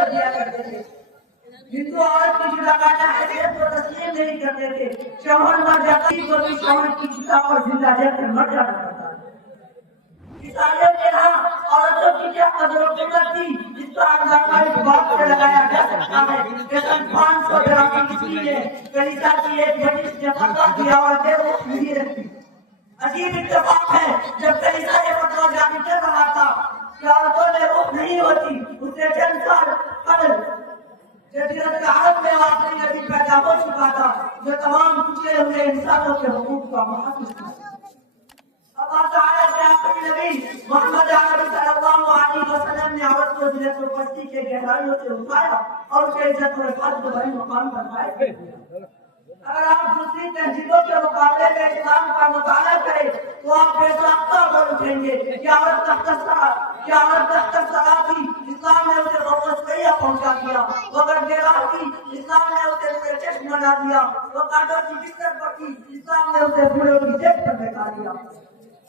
کر دیا کرتے تھے. ہندو عورت کی جدا کرنا حیثیت کو تسلیم نہیں کرتے تھے. شوہر مر جاتا تو بھی شوہر کی جدا پر زندہ رہ کر مر جانا پڑتا. عیسائیوں کے یہاں عورتوں کی کیا قدر و قیمت تھی جس کا اندازہ اس بات سے لگایا جا سکتا ہے کہ سن 582 میں کلیسا کی ایک بڑی نے فتویٰ دیا عورتیں رخ نہیں رکھتی. عجیب اتفاق ہے جب کلیسا یہ فتویٰ جاری کر رہا تھا کہ عورتوں میں رخ نہیں ہوتی اس سے چند سال قبل جزیرت عرب میں آخری نبی پیدا ہو چکا تھا جو تمام کچلے ہوئے انسانوں کے حقوق کا محافظ تھا. اللہ تعالیٰ کے آخری نبی محمد عربی صلی اللہ علیہ وسلم نے عورت کو ذلت و پستی کے گہرائیوں سے اٹھایا اور اسے عزت و عفت کے بڑے مقام پر پائے. اگر آپ دوسری تہذیبوں کے مقابلے میں اسلام کا مطالعہ کریں تو آپ بے ساختہ بول اٹھیں گے کہ عورت تحت الثرى تھی اسلام نے اسے بہت کیا پہنچا دیا. وہ اگر بیواہ تھی اسلام نے اسے بے چشم بنا دیا. وہ کاٹوں کی بستر پر تھی اسلام نے اسے بوڑھوں کی جیب پر بیٹھا دیا.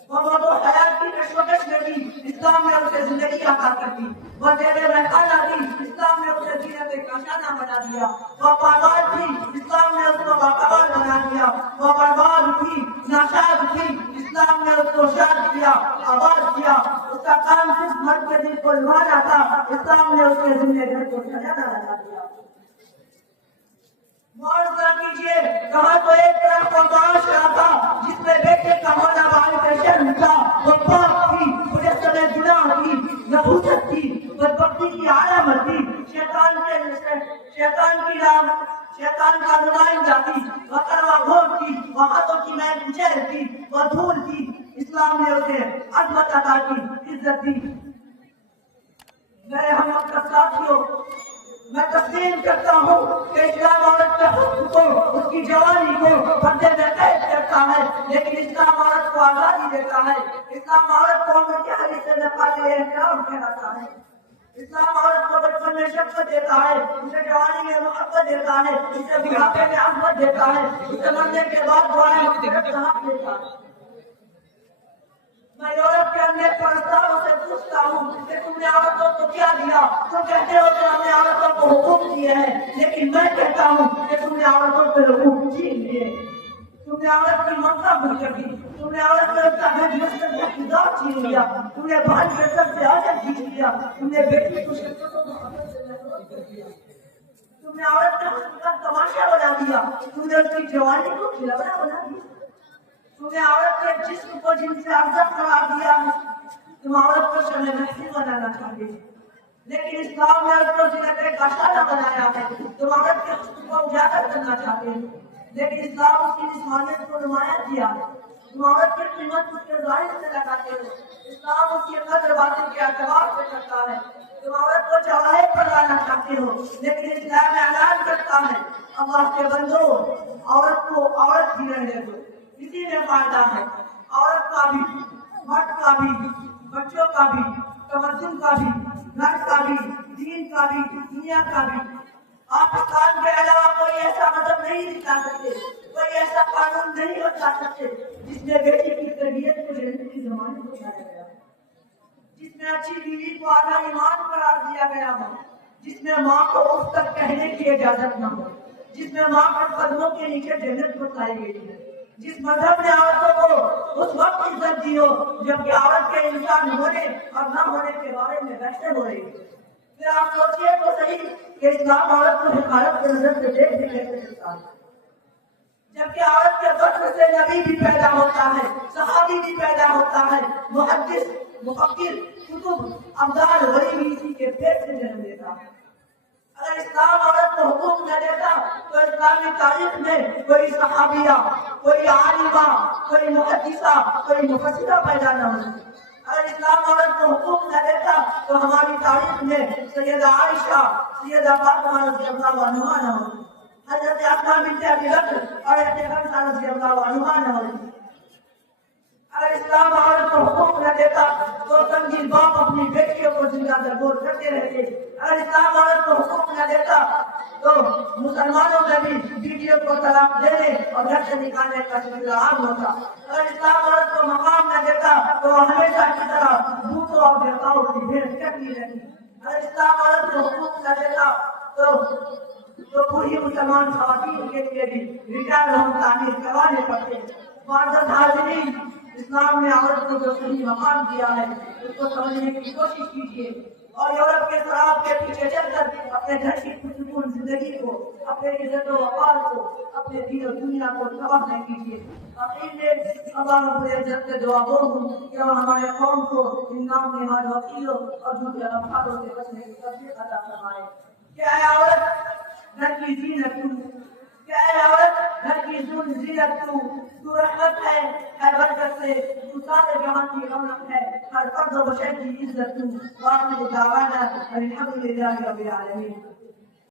وہ موت و حیات کی کشمکش میں تھی اسلام نے اسے زندگی عطا کر دی. وہ زیر رہخانہ تھی اسلام نے اسے زینت کاشانہ بنا دیا. وہ پاگال تھی اسلام نے اس کو باقرار بنا دیا. وہ برباد تھی ناشاد تھی اسلام نے اس کو شاد کیا آباد کیا. اس کا کام صرف مرد کے دل کو لبھانا تھا اسلام نے اس کے زندگی گھر کو سجانا لگا دیا. معاوضہ کیجیے کہا تو ایک طرح کا معاشرہ تھا جس میں بیٹے کا ہونا بال کا شرم تھا. وہ پاک تھی مجسمہ گناہ تھی نحوست تھی بدبختی کی علامت تھی شیطان کا نمائندہ تھی. وہ کروا گھوڑ تھی وہ ہاتھوں کی محل کچیر تھی وہ دھول تھی. اسلام نے اسے عظمت عطا کی عزت دی. میرے ہم وقت ساتھیوں میں تسلیم کرتا ہوں کہ اسلام عورت کے حق کو اس کی جوانی کو پردے میں قید کرتا ہے لیکن اسلام عورت کو آزادی دیتا ہے. اسلام عورت کو عمر کے حریص سے قابل احترام کہلاتا ہے. اسلام عورت کو بچپن میں شفقت دیتا ہے اسے جوانی میں محبت دیتا ہے اسے بڑھاپے میں عظمت دیتا ہے اسے مرنے کے بعد دعائیں مغفرت کا حق دیتا ہے. میں یورپ کے اندر پرستاروں سے پوچھتا ہوں کہ تم نے عورتوں کو کیا دیا. تم کہتے ہو کہ ہم نے عورتوں کو حقوق دیے ہیں لیکن میں کہتا ہوں کہ تم نے عورتوں کے حقوق چھین لیے. تم نے عورت کی ممتا بھول کر دی. تم نے عورت سے اس کا اقتدار چھین لیا. تم نے بھائی کے سر سے آجر کھینچ لیا. تم نے بیٹی کو تم نے عورت کا حسن کا تماشا بنا دیا. تم نے اس کی جوانی کو کھلونا بنا دیا. تم نے عورت کے جسم کو جن سے افضل قرار دیا ہے. تم عورت کو شرم محفوظ بنانا چاہتے ہیں لیکن اسلام نے اس کو زینت کاشانہ بنایا ہے. تم عورت کے حسن کو اجاگر کرنا چاہتے ہیں لیکن اسلام اس کی جسمانیت کو نمایاں کیا ہے. تم عورت کی قیمت اس کے ظاہر سے لگاتے ہو. اسلام اس کی قدر باطن کے اعتبار سے کرتا ہے. تم عورت کو چوراہے پر لانا چاہتے ہو لیکن اسلام اعلان کرتا ہے اللہ کے بندو عورت کو عورت بھی رہنے دو. اسی میں فائدہ ہے. عورت کا بھی مرد کا بھی بچوں کا بھی تمدن کا بھی گھر کا بھی دین کا بھی دنیا کا بھی. آپ اسلام کے علاوہ کوئی ایسا مذہب نہیں دکھا سکتے کوئی ایسا قانون نہیں بتا سکتے جس میں بیٹی کی تربیت کو جنت کی ضمانت بتایا گیا جس میں اچھی بیوی کو آدھا ایمان قرار دیا گیا ہو جس میں ماں کو اف تک کہنے کی اجازت نہ ہو جس میں ماں کے قدموں کے نیچے جنت بتائی گئی ہے جس مذہب نے عورتوں کو اس وقت عزت دی ہو جبکہ عورت کے انسان ہونے اور نہ ہونے کے بارے میں بحثیں ہو رہی ہے. پھر آپ سوچیے تو صحیح کہ اسلام عورت کو حقارت کی نظر سے دیکھ بھی کیسے سکتا ہے جبکہ عورت کے بطن سے نبی بھی پیدا ہوتا ہے صحابی بھی پیدا ہوتا ہے محدث مفکر کتب ابدال ولی بھی اسی کے پیٹ سے جنم دیتا ہے. اگر اسلام عورت کو حقوق نہ دیتا تو اسلامی تاریخ میں کوئی صحابیہ کوئی عالمہ کوئی محدثہ کوئی مفسرہ پیدا نہ ہو. اگر اسلام عورت کو حقوق نہ دیتا تو ہماری تاریخ میں سیدہ عائشہ سیدہ فاطمہ رضی اللہ عنہا نہ ہوتی حضرت اسماء بنت ابی بکر اور حضرت حفصہ رضی اللہ عنہا نہ ہوتی. اگر اسلام عورت کو حقوق نہ دیتا تو سنگین باپ اپنی بیٹیوں کو زندہ درگور کرتے رہتے. اگر اسلام عورت کو حقوق نہ دیتا تو مسلمانوں میں بھی بیویوں کو طلاق دینے اور گھر سے نکالنے کا سلسلہ عام ہوتا. اگر اسلام عورت کو مقام نہ دیتا تو ہمیشہ کی طرح بھوتوں اور دیوتاؤں کی بھیڑ کرتی رہتی. اگر اسلام عورت کو حقوق نہ دیتا تو پوری مسلمان خواتین کے لیے بھی ریٹائر ہوم تعمیر کروانے پڑتے ہیں۔ معزز حاضرین، اسلام نے عورت کو جو صحیح مقام دیا ہے اس کو سمجھنے کی کوشش کیجیے، اور یورپ کے شراب کے پیچھے چل کر اپنے گھر کی پرسکون زندگی کو، اپنے عزت و وقار کو، اپنے دین و دنیا کو تباہ نہ کیجیے۔ اللہ رب العزت سے دعا گو ہوں کہ وہ ہمارے قوم کو ان نام نہاد وکیلوں اور جھوٹے الفاظوں سے بچنے کی توفیق عطا فرمائے۔ کیا ہے عورت؟ گھر کی زینت تو۔ کیا ہے عورت؟ گھر کی زینت تو رحمت ہے برکت سے، تو سارے جہاں کی رونق ہے، ہر فرد و بشر کی عزت تو۔ وآخر دعوانا الحمد للہ رب العالمین۔